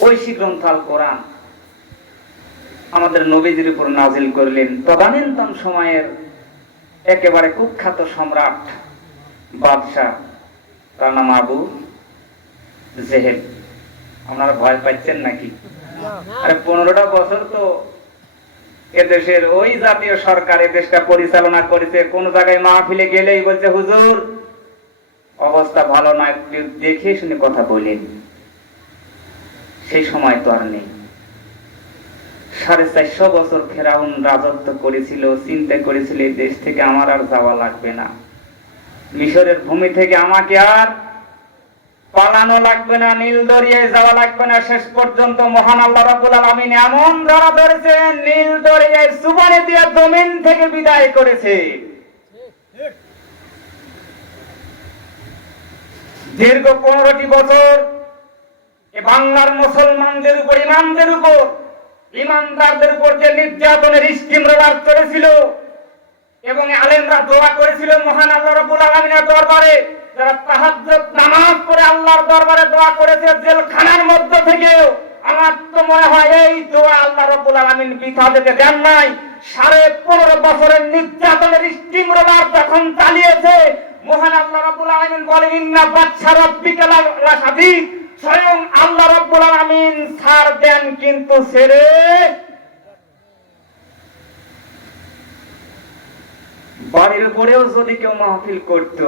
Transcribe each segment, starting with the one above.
ঐশী গ্রন্থ আল কোরআন আমাদের নবীজির উপর নাজিল করলেন। তদানীন্তন সময়ের একেবারে কুখ্যাত সম্রাট বাদশাহ, তার নাম আবু জেহেল। আপনারা ভয় পাচ্ছেন নাকি? আরে 15টা বছর তো এদেশের ওই জাতীয় সরকার এদেশটা পরিচালনা করেছে। কোন জায়গায় মাহফিলে গেলেই বলছে হুজুর অবস্থা ভালো নয়, দেখে শুনে কথা বলেন। সেই সময় তো আর নেই। 450 বছর ফেরাউন রাজত্ব করেছিল, চিন্তা করেছিল এই দেশ থেকে আমার আর যাওয়া লাগবে না, মিশরের ভূমি থেকে আমাকে আর পালানো লাগবে না, নীল দরিয়ায় যাওয়া লাগবে না। শেষ পর্যন্ত মহান আল্লাহ রাব্বুল আলামিন এমন ধরা ধরেছেন, নীল দরিয়ায় সুবহানে দিয়ে জমিন থেকে বিদায় করেছে। দীর্ঘ 15টি বছর এ বাংলার মুসলমানদের উপর, ইমামদের উপর, ইমানদারদের উপর যে নির্যাতনের স্টিম রোলার চলেছিল এবং আলেমরা দোয়া করেছিল মহান আল্লাহ রাব্বুল আলামিনের দরবারে, যারা তাহাজ্জুদ নামাজ পড়ে আল্লাহর দরবারে দোয়া করেছে জেলখানার মধ্য থেকেও, আমার তো মনে হয় এই দোয়া আল্লাহ রাব্বুল আলামিন বৃথা যেতে দেন নাই। 15.5 বছরের নির্যাতনের স্টিম রোলার যখন চালিয়েছে, মহান আল্লাহ রাব্বুল আলামিন বলেন ইন্না বাদশা রাব্বিকা লাশাদীদ, স্বয়ং আল্লাহ রাব্বুল আলামিন ছাড় দেন কিন্তু ছেড়ে বাড়ির উপরেও যদি কেউ মাহফিল করত,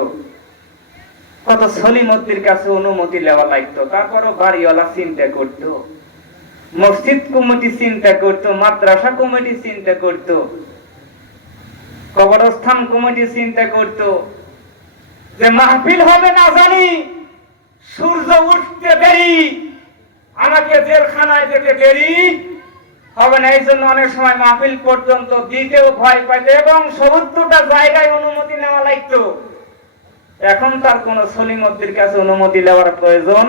কত সলিমদ্দির কাছে অনুমতি নেওয়া লাগতো, তারপরও বাড়িওয়ালা চিন্তা করত, মসজিদ কমিটি চিন্তা করত, মাদ্রাসা কমিটি চিন্তা করত, কবরস্থান কমিটি চিন্তা করত যে মাহফিল হবে না জানি, সূর্য উঠতে দেরি, আমাকে জেলখানায় যেতে দেরি হবে না। এই জন্য অনেক সময় মাহফিল পর্যন্ত দিতেও ভয় পাইত এবং 70টা জায়গায় অনুমতি নেওয়া লাগতো। এখন তার কোন সলিমদ্দির কাছে অনুমতি নেওয়ার প্রয়োজন